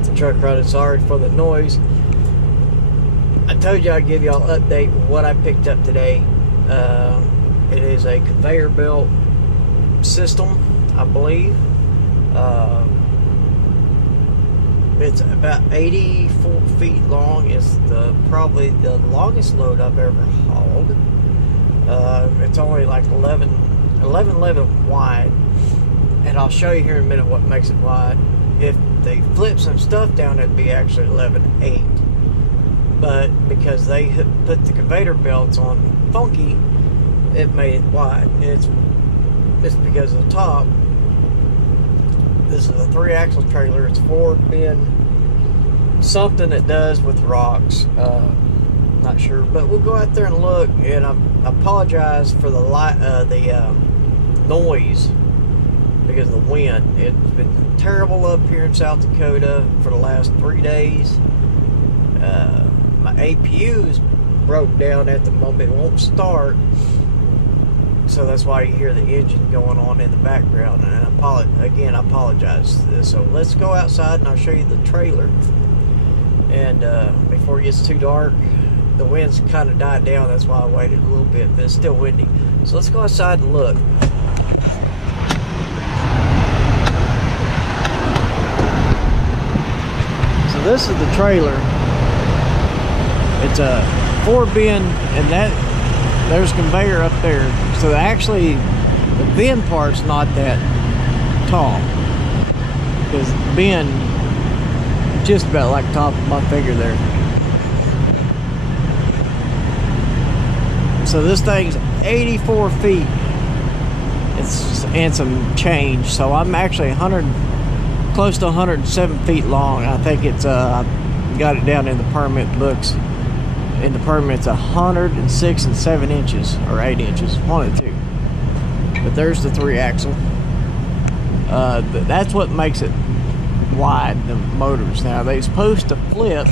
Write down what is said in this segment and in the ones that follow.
got the truck running. Sorry for the noise. I told you I'd give y'all an update of what I picked up today. It is a conveyor belt system, I believe. It's about 84 feet long. It's probably the longest load I've ever hauled. It's only like 11 wide, and I'll show you here in a minute what makes it wide. If they flip some stuff down, it'd be actually 11.8, but because they put the conveyor belts on funky, it made it wide. And it's because of the top. This is a 3-axle trailer. It's forward bin something it does with rocks. Not sure, but we'll go out there and look. And I apologize for the noise because of the wind. It's been terrible up here in South Dakota for the last 3 days. My APU is broke down at the moment. It won't start, so that's why you hear the engine going on in the background. And I apologize for this. So let's go outside and I'll show you the trailer. And before it gets too dark, the wind's kind of died down. That's why I waited a little bit, but it's still windy. So let's go outside and look. So this is the trailer. It's a 4-bin, and there's conveyor up there. So actually, the bin part's not that tall, because the bin just about like top of my finger there. So this thing's 84 feet. And some change. So I'm actually close to 107 feet long. I think it's got it down in the permit books. In the permit, it's 106 and 7 inches or 8 inches, one of the two. But there's the 3-axle. That's what makes it wide, the motors. Now they're supposed to flip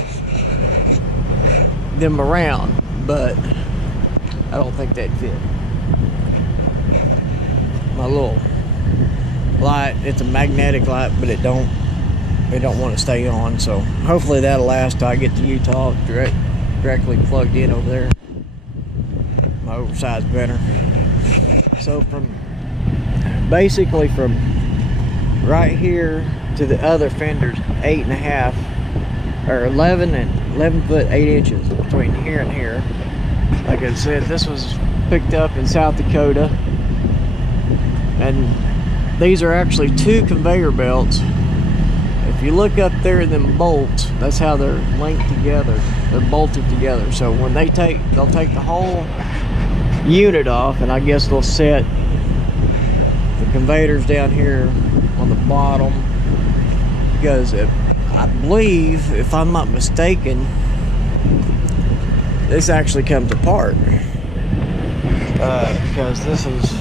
them around, but I don't think they'd fit. My little light, it's a magnetic light, but it don't want to stay on. So hopefully that'll last till I get to Utah, directly plugged in over there. My oversized banner. So basically from right here to the other fenders, 8.5 or 11 foot 8 inches between here and here. Like I said, this was picked up in South Dakota, and these are actually 2 conveyor belts. If you look up there in them bolts, that's how they're linked together. They're bolted together. So when they'll take the whole unit off, and I guess they'll set the conveyors down here on the bottom, because I believe, if I'm not mistaken, this actually comes apart, because this is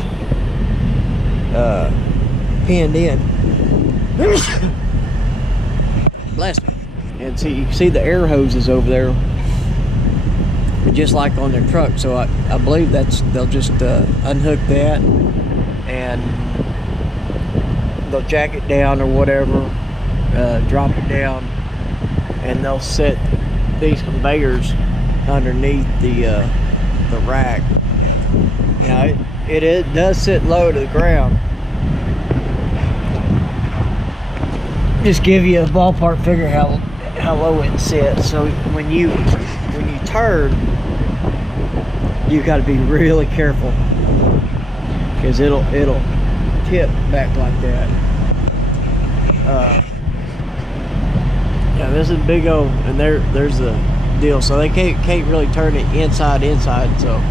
pinned in. Bless me. And see, you can see the air hoses over there, just like on their truck. So I believe they'll just unhook that, and they'll jack it down or whatever, drop it down, and they'll set these conveyors underneath the rack. Now it does sit low to the ground. Just give you a ballpark figure how low it sits. So when you turn, you got to be really careful, because it'll tip back like that. Yeah, this is big old, and there's the deal. So they can't really turn it inside. So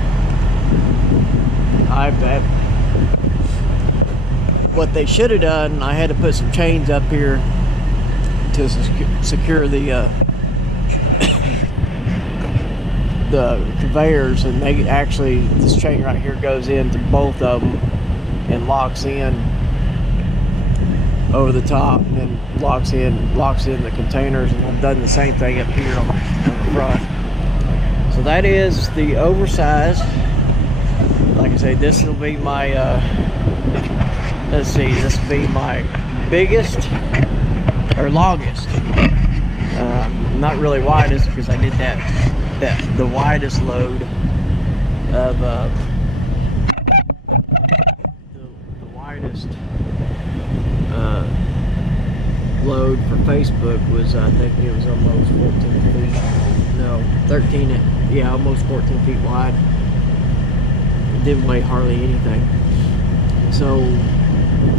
what they should have done, I had to put some chains up here to secure the conveyors, and this chain right here goes into both of them and locks in over the top, and then locks in the containers. And I've done the same thing up here on the front. So that is the oversized. Like I say, this will be my let's see, this will be my biggest or longest not really widest, because I did the widest load of the widest load for Facebook was, I think it was almost 14 feet. No, 13. Yeah, almost 14 feet wide. It didn't weigh hardly anything. So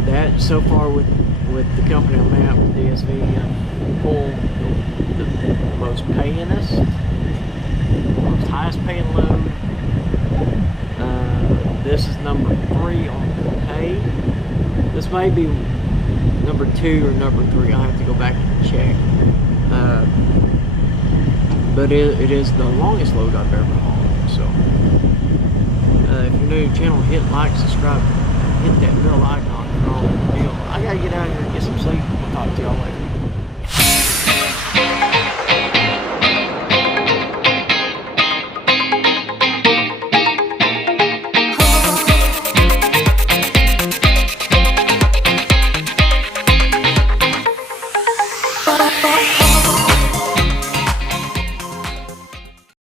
that, so far with the company I'm at with DSV, pull the most payingest, most highest paying load. This is number 3 on pay. This may be number 2 or number 3. I'll have to go back and check. But it is the longest load I've ever hauled. So if you're new to the channel, hit like, subscribe, hit that bell icon, and all that deal. I gotta get out here and get some sleep. I'll talk to y'all later.